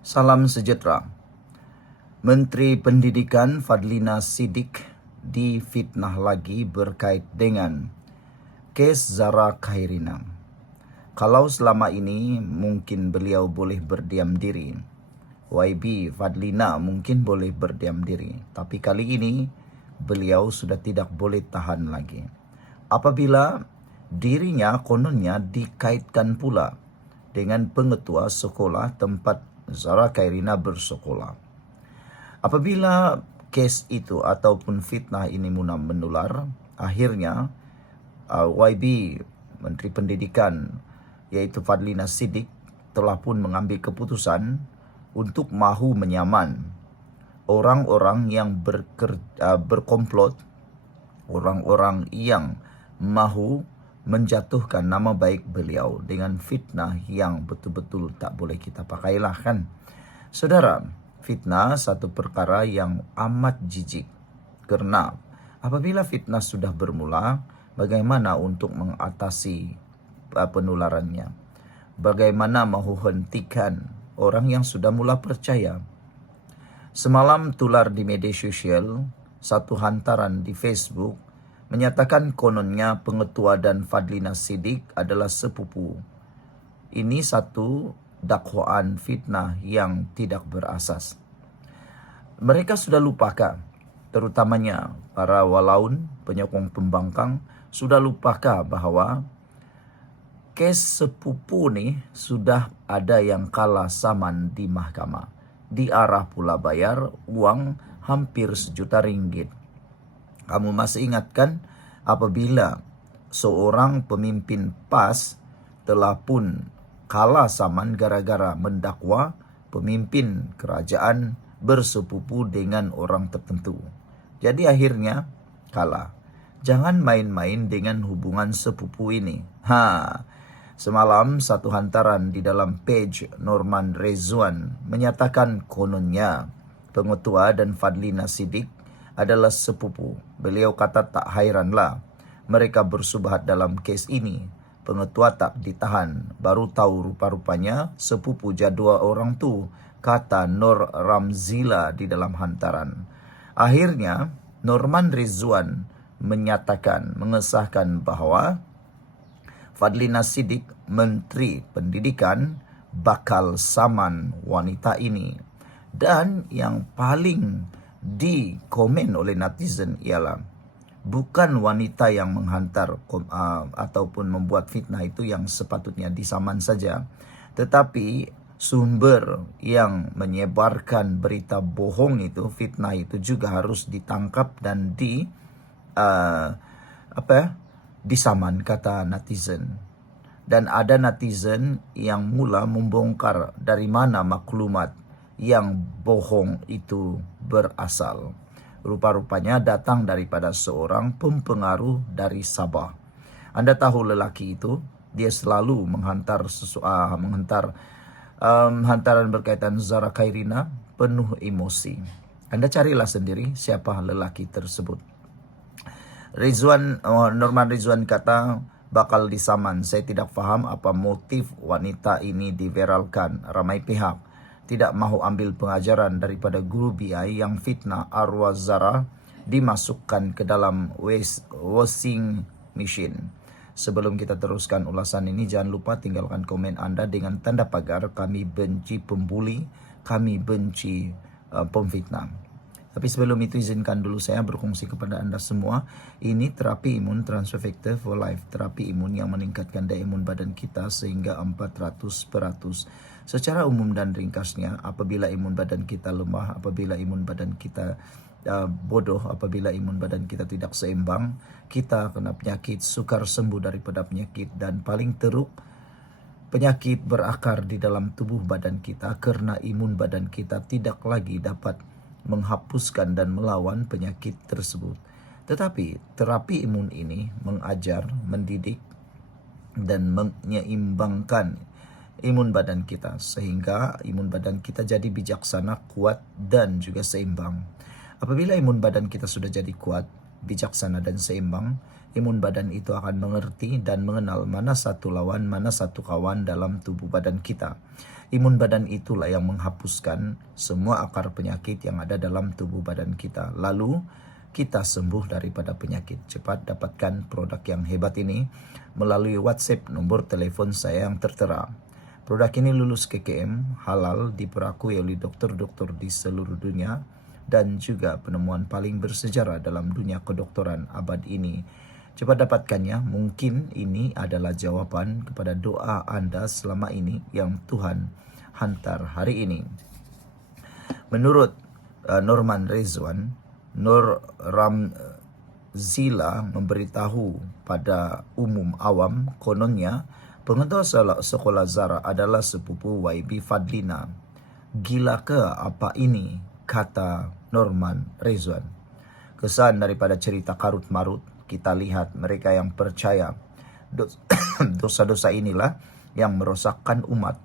Salam sejahtera. Menteri Pendidikan Fadlina Siddiq difitnah lagi berkait dengan kes Zara Khairina. Kalau selama ini mungkin beliau boleh berdiam diri, YB Fadlina mungkin boleh berdiam diri, tapi kali ini beliau sudah tidak boleh tahan lagi. Apabila dirinya kononnya dikaitkan pula dengan pengetua sekolah tempat Zara Khairina bersekolah. Apabila kes itu ataupun fitnah ini mula menular, akhirnya YB Menteri Pendidikan yaitu Fadlina Siddiq telah pun mengambil keputusan untuk mahu menyaman orang-orang yang berkomplot, orang-orang yang mahu menjatuhkan nama baik beliau dengan fitnah yang betul-betul tak boleh kita pakailah kan. Saudara, fitnah satu perkara yang amat jijik. Kerana apabila fitnah sudah bermula, bagaimana untuk mengatasi penularannya? Bagaimana menghentikan orang yang sudah mula percaya? Semalam tular di media sosial satu hantaran di Facebook menyatakan kononnya pengetua dan Fadlina Siddiq adalah sepupu. Ini satu dakwaan fitnah yang tidak berasas. Mereka sudah lupakah, terutamanya para walaun, penyokong pembangkang, sudah lupakah bahawa kes sepupu ni sudah ada yang kalah saman di mahkamah. Diarah pula bayar uang hampir RM1 juta. Kamu masih ingat kan apabila seorang pemimpin PAS telah pun kalah saman gara-gara mendakwa pemimpin kerajaan bersepupu dengan orang tertentu. Jadi akhirnya kalah. Jangan main-main dengan hubungan sepupu ini. Semalam satu hantaran di dalam page Norman Rezwan menyatakan kononnya pengetua dan Fadlina Siddiq adalah sepupu. Beliau kata tak hairanlah mereka bersubhat dalam kes ini. Pengetua tak ditahan. Baru tahu rupa-rupanya sepupu jadual orang tu, kata Nur Ramzila di dalam hantaran. Akhirnya Norman Rizwan menyatakan, mengesahkan bahawa Fadlina Siddiq, Menteri Pendidikan, bakal saman wanita ini. Dan yang paling dikomen oleh netizen ialah bukan wanita yang menghantar ataupun membuat fitnah itu yang sepatutnya disaman saja, tetapi sumber yang menyebarkan berita bohong itu, fitnah itu juga harus ditangkap dan disaman, kata netizen. Dan ada netizen yang mula membongkar dari mana maklumat yang bohong itu berasal. Rupa-rupanya datang daripada seorang pempengaruh dari Sabah. Anda tahu lelaki itu, dia selalu menghantar hantaran berkaitan Zara Khairina penuh emosi. Anda carilah sendiri siapa lelaki tersebut. Norman Rizwan kata bakal disaman. Saya tidak faham apa motif wanita ini diviralkan. Ramai pihak tidak mahu ambil pengajaran daripada guru BI yang fitnah arwah Zara dimasukkan ke dalam washing machine. Sebelum kita teruskan ulasan ini, jangan lupa tinggalkan komen anda dengan tanda pagar kami benci pembuli, kami benci pemfitnah. Tapi sebelum itu izinkan dulu saya berkongsi kepada anda semua. Ini terapi imun Transfer Factor for Life. Terapi imun yang meningkatkan daya imun badan kita sehingga 400%. Secara umum dan ringkasnya, apabila imun badan kita lemah, apabila imun badan kita bodoh, apabila imun badan kita tidak seimbang, kita kena penyakit, sukar sembuh daripada penyakit, dan paling teruk, penyakit berakar di dalam tubuh badan kita kerana imun badan kita tidak lagi dapat menghapuskan dan melawan penyakit tersebut. Tetapi terapi imun ini mengajar, mendidik dan menyeimbangkan imun badan kita sehingga imun badan kita jadi bijaksana, kuat dan juga seimbang. Apabila imun badan kita sudah jadi kuat, bijaksana dan seimbang, imun badan itu akan mengerti dan mengenal mana satu lawan, mana satu kawan dalam tubuh badan kita. Imun badan itulah yang menghapuskan semua akar penyakit yang ada dalam tubuh badan kita. Lalu kita sembuh daripada penyakit. Cepat dapatkan produk yang hebat ini melalui WhatsApp nomor telepon saya yang tertera. Produk ini lulus KKM, halal, diperakui oleh dokter-dokter di seluruh dunia, dan juga penemuan paling bersejarah dalam dunia kedokteran abad ini. Cepat dapatkannya, mungkin ini adalah jawaban kepada doa Anda selama ini yang Tuhan hantar hari ini. Menurut Norman Rezwan, Nur Ramzila memberitahu pada umum awam, kononnya pengetua sekolah Zara adalah sepupu YB Fadlina. Gila ke apa ini? Kata Norman Rezwan. Kesan daripada cerita karut-marut, kita lihat mereka yang percaya dosa-dosa inilah yang merosakkan umat.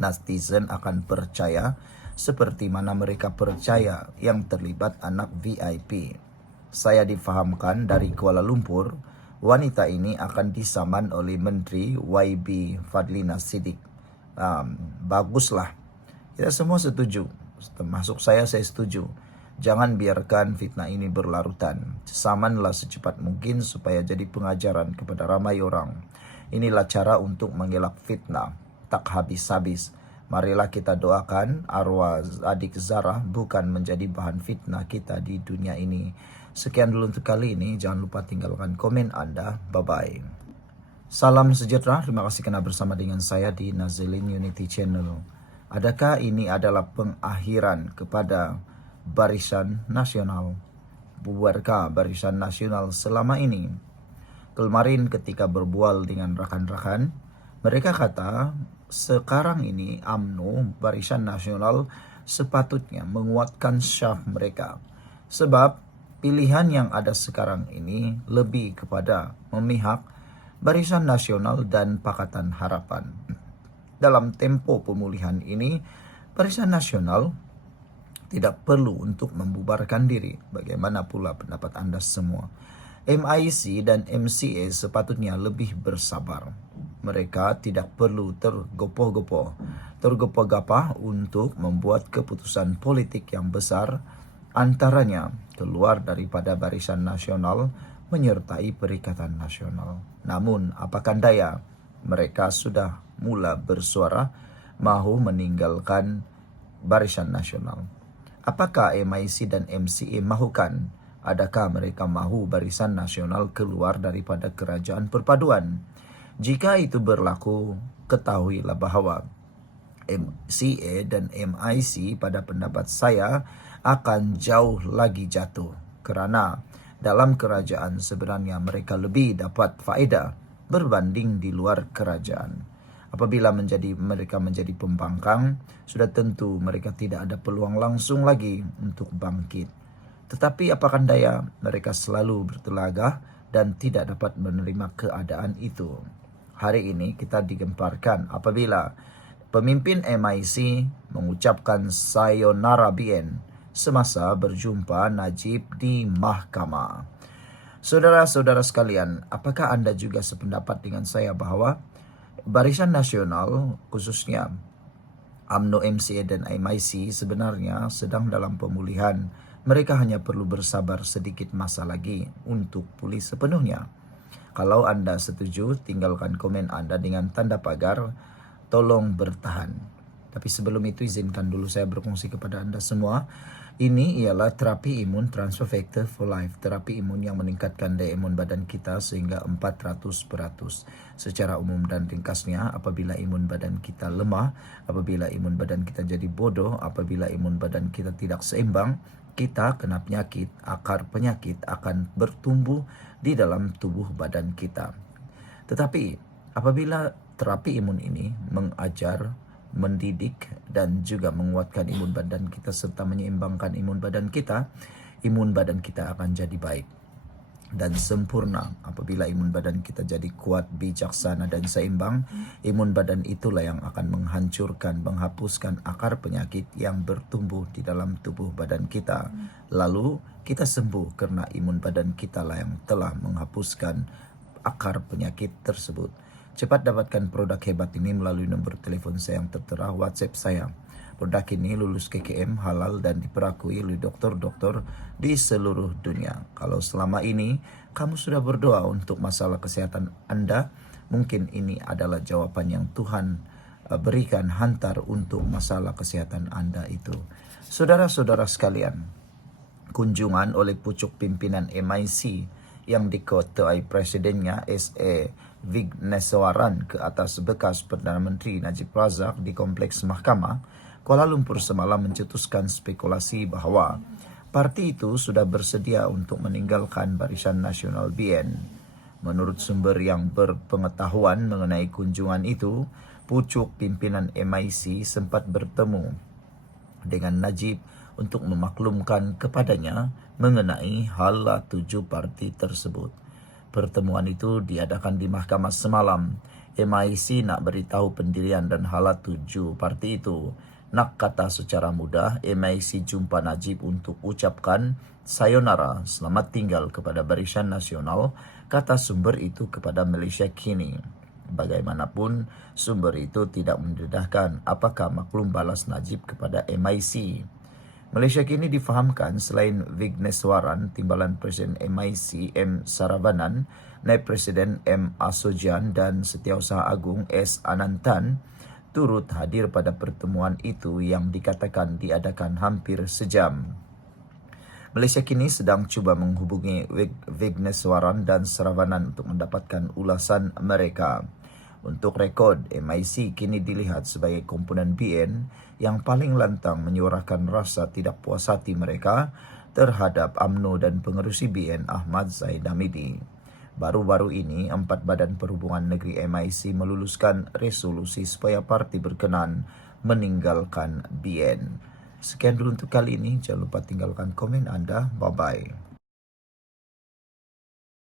Netizen akan percaya seperti mana mereka percaya yang terlibat anak VIP. Saya difahamkan dari Kuala Lumpur, wanita ini akan disaman oleh Menteri YB Fadlina Siddiq. Baguslah. Kita semua setuju. Termasuk saya setuju. Jangan biarkan fitnah ini berlarutan. Samanlah secepat mungkin supaya jadi pengajaran kepada ramai orang. Inilah cara untuk mengelak fitnah. Tak habis-habis. Marilah kita doakan arwah adik Zara bukan menjadi bahan fitnah kita di dunia ini. Sekian dulu untuk kali ini. Jangan lupa tinggalkan komen Anda. Bye-bye. Salam sejahtera. Terima kasih karena bersama dengan saya di Nazilin Unity Channel. Adakah ini adalah pengakhiran kepada Barisan Nasional? Bubarkah Barisan Nasional selama ini? Kemarin ketika berbual dengan rakan-rakan, mereka kata sekarang ini UMNO Barisan Nasional sepatutnya menguatkan syaf mereka. Sebab pilihan yang ada sekarang ini lebih kepada memihak Barisan Nasional dan Pakatan Harapan. Dalam tempo pemulihan ini, Barisan Nasional tidak perlu untuk membubarkan diri. Bagaimana pula pendapat Anda semua? MIC dan MCA sepatutnya lebih bersabar. Mereka tidak perlu tergopoh-gapah untuk membuat keputusan politik yang besar, antaranya keluar daripada Barisan Nasional menyertai Perikatan Nasional. Namun, apakan daya, mereka sudah mula bersuara mahu meninggalkan Barisan Nasional. Apakah MIC dan MCA mahukan? Adakah mereka mahu Barisan Nasional keluar daripada kerajaan perpaduan? Jika itu berlaku, ketahuilah bahawa MCA dan MIC pada pendapat saya akan jauh lagi jatuh. Kerana dalam kerajaan sebenarnya mereka lebih dapat faedah berbanding di luar kerajaan. Apabila mereka menjadi pembangkang, sudah tentu mereka tidak ada peluang langsung lagi untuk bangkit. Tetapi apakan daya, mereka selalu bertelagah dan tidak dapat menerima keadaan itu. Hari ini kita digemparkan apabila pemimpin MIC mengucapkan sayonara bien semasa berjumpa Najib di mahkamah. Saudara-saudara sekalian, apakah Anda juga sependapat dengan saya bahawa Barisan Nasional, khususnya UMNO, MCA dan MIC sebenarnya sedang dalam pemulihan. Mereka hanya perlu bersabar sedikit masa lagi untuk pulih sepenuhnya. Kalau Anda setuju, tinggalkan komen Anda dengan tanda pagar, tolong bertahan. Tapi sebelum itu izinkan dulu saya berkongsi kepada Anda semua. Ini ialah terapi imun transfer factor for life. Terapi imun yang meningkatkan daya imun badan kita sehingga 400%. Secara umum dan ringkasnya, apabila imun badan kita lemah, apabila imun badan kita jadi bodoh, apabila imun badan kita tidak seimbang, kita kena penyakit, akar penyakit akan bertumbuh di dalam tubuh badan kita. Tetapi apabila terapi imun ini mengajar, mendidik dan juga menguatkan imun badan kita serta menyeimbangkan imun badan kita akan jadi baik dan sempurna. Apabila imun badan kita jadi kuat, bijaksana dan seimbang, imun badan itulah yang akan menghancurkan, menghapuskan akar penyakit yang bertumbuh di dalam tubuh badan kita. Lalu kita sembuh karena imun badan kita lah yang telah menghapuskan akar penyakit tersebut. Cepat dapatkan produk hebat ini melalui nomor telepon saya yang tertera, WhatsApp saya. Produk ini lulus KKM, halal dan diperakui oleh dokter-dokter di seluruh dunia. Kalau selama ini kamu sudah berdoa untuk masalah kesehatan Anda, mungkin ini adalah jawaban yang Tuhan berikan hantar untuk masalah kesehatan Anda itu. Saudara-saudara sekalian, kunjungan oleh pucuk pimpinan MIC yang diketuai presidennya S.A. Vigneswaran ke atas bekas Perdana Menteri Najib Razak di Kompleks Mahkamah Kuala Lumpur semalam mencetuskan spekulasi bahawa parti itu sudah bersedia untuk meninggalkan Barisan Nasional BN. Menurut sumber yang berpengetahuan mengenai kunjungan itu, pucuk pimpinan MIC sempat bertemu dengan Najib untuk memaklumkan kepadanya mengenai hala 7 parti tersebut. Pertemuan itu diadakan di mahkamah semalam. MIC nak beritahu pendirian dan hala 7 parti itu. Nak kata secara mudah, MIC jumpa Najib untuk ucapkan sayonara, selamat tinggal kepada Barisan Nasional, kata sumber itu kepada Malaysia Kini. Bagaimanapun, sumber itu tidak mendedahkan apakah maklum balas Najib kepada MIC. Malaysia Kini difahamkan selain Vigneswaran, Timbalan Presiden MIC M. Saravanan, Naib Presiden M. Asojan dan Setiausaha Agung S. Anantan turut hadir pada pertemuan itu yang dikatakan diadakan hampir sejam. Malaysia Kini sedang cuba menghubungi Vigneswaran dan Saravanan untuk mendapatkan ulasan mereka. Untuk rekod, MIC kini dilihat sebagai komponen BN yang paling lantang menyuarakan rasa tidak puas hati mereka terhadap UMNO dan pengerusi BN Ahmad Zaid Hamidi. Baru-baru ini, 4 Badan Perhubungan Negeri MIC meluluskan resolusi supaya parti berkenan meninggalkan BN. Sekian dulu untuk kali ini. Jangan lupa tinggalkan komen Anda. Bye-bye.